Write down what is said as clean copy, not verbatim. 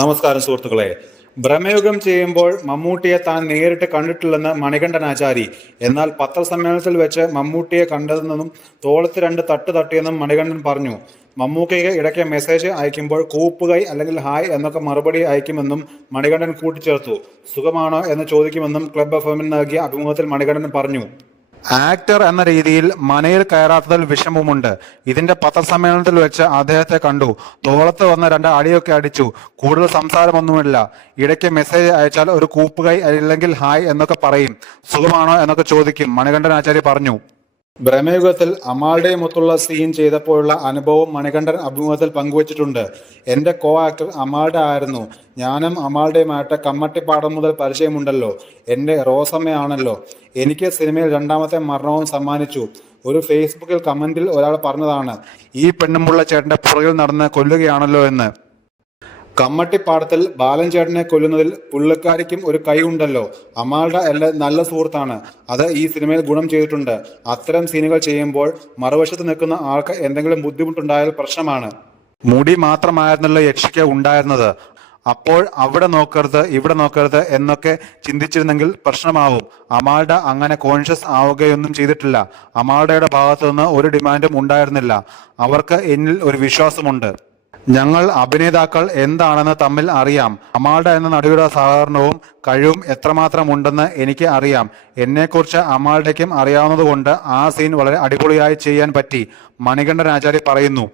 നമസ്കാരം സുഹൃത്തുക്കളെ. ഭ്രമയുഗം ചെയ്യുമ്പോൾ മമ്മൂട്ടിയെ താൻ നേരിട്ട് കണ്ടിട്ടില്ലെന്ന് മണികണ്ഠൻ ആചാരി. എന്നാൽ പത്രസമ്മേളനത്തിൽ വെച്ച് മമ്മൂട്ടിയെ കണ്ടതെന്നും തോളത്ത് 2 തട്ട് തട്ടിയെന്നും മണികണ്ഠൻ പറഞ്ഞു. മമ്മൂക്കയ്ക്ക് ഇടയ്ക്ക് മെസ്സേജ് അയക്കുമ്പോൾ കൂപ്പുകൈ അല്ലെങ്കിൽ ഹായ് എന്നൊക്കെ മറുപടി അയക്കുമെന്നും മണികണ്ഠൻ കൂട്ടിച്ചേർത്തു. സുഖമാണോ എന്ന് ചോദിക്കുമെന്നും ക്ലബ് FM നൽകിയ അഭിമുഖത്തിൽ മണികണ്ഠൻ പറഞ്ഞു. ആക്ടർ എന്ന രീതിയിൽ മനയിൽ കയറാത്തതിൽ വിഷമമുണ്ട്. ഇതിന്റെ പത്രസമ്മേളനത്തിൽ വെച്ച് അദ്ദേഹത്തെ കണ്ടു. തോളത്ത് വന്ന 2 അടിയൊക്കെ അടിച്ചു. കൂടുതൽ സംസാരമൊന്നുമില്ല. ഇടയ്ക്ക് മെസ്സേജ് അയച്ചാൽ ഒരു കൂപ്പുകൈ അല്ലെങ്കിൽ ഹായ് എന്നൊക്കെ പറയും. സുഖമാണോ എന്നൊക്കെ ചോദിക്കും, മണികണ്ഠൻ ആചാര്യ പറഞ്ഞു. ഭ്രമയുഗത്തിൽ അമാൾഡയുമൊത്തുള്ള സീൻ ചെയ്തപ്പോഴുള്ള അനുഭവം മണികണ്ഠൻ അഭിമുഖത്തിൽ പങ്കുവച്ചിട്ടുണ്ട്. എന്റെ കോ ആക്ടർ അമാൾഡ ആയിരുന്നു. ഞാനും അമാൾഡയുമായിട്ട് കമ്മട്ടിപ്പാടം മുതൽ പരിചയമുണ്ടല്ലോ. എന്റെ റോസമ്മയാണല്ലോ. എനിക്ക് സിനിമയിൽ 2ാമത്തെ മരണവും സമ്മാനിച്ചു. ഒരു ഫേസ്ബുക്കിൽ കമന്റിൽ ഒരാൾ പറഞ്ഞതാണ്, ഈ പെണ്ണുമ്പുള്ള ചേട്ടന്റെ പുറകിൽ നടന്ന് കൊല്ലുകയാണല്ലോ എന്ന്. കമ്മട്ടിപ്പാടത്തിൽ ബാലൻ ചേട്ടനെ കൊല്ലുന്നതിൽ പുള്ളിക്കാരിക്കും ഒരു കൈ ഉണ്ടല്ലോ. അമാൾഡ എൻ്റെ നല്ല സുഹൃത്താണ്. അത് ഈ സിനിമയിൽ ഗുണം ചെയ്തിട്ടുണ്ട്. അത്തരം സീനുകൾ ചെയ്യുമ്പോൾ മറുവശത്ത് നിൽക്കുന്ന ആൾക്ക് എന്തെങ്കിലും ബുദ്ധിമുട്ടുണ്ടായാൽ പ്രശ്നമാണ്. മുടി മാത്രമായിരുന്നല്ലോ യക്ഷിക്ക് ഉണ്ടായിരുന്നത്. അപ്പോൾ അവിടെ നോക്കരുത് ഇവിടെ നോക്കരുത് എന്നൊക്കെ ചിന്തിച്ചിരുന്നെങ്കിൽ പ്രശ്നമാവും. അമാൾഡ അങ്ങനെ കോൺഷ്യസ് ആവുകയൊന്നും ചെയ്തിട്ടില്ല. അമാൾഡയുടെ ഭാഗത്തു നിന്ന് ഒരു ഡിമാൻഡും ഉണ്ടായിരുന്നില്ല. അവർക്ക് എന്നിൽ ഒരു വിശ്വാസമുണ്ട്. ഞങ്ങൾ അഭിനേതാക്കൾ എന്താണെന്ന് തമ്മിൽ അറിയാം. അമാൾഡ എന്ന നടിയുടെ സഹകരണവും കഴിവും എത്രമാത്രം ഉണ്ടെന്ന് എനിക്ക് അറിയാം. എന്നെക്കുറിച്ച് അമാൾഡയ്ക്കും അറിയാവുന്നതുകൊണ്ട് ആ സീൻ വളരെ അടിപൊളിയായി ചെയ്യാൻ പറ്റി, മണികണ്ഠൻ ആചാര്യ പറയുന്നു.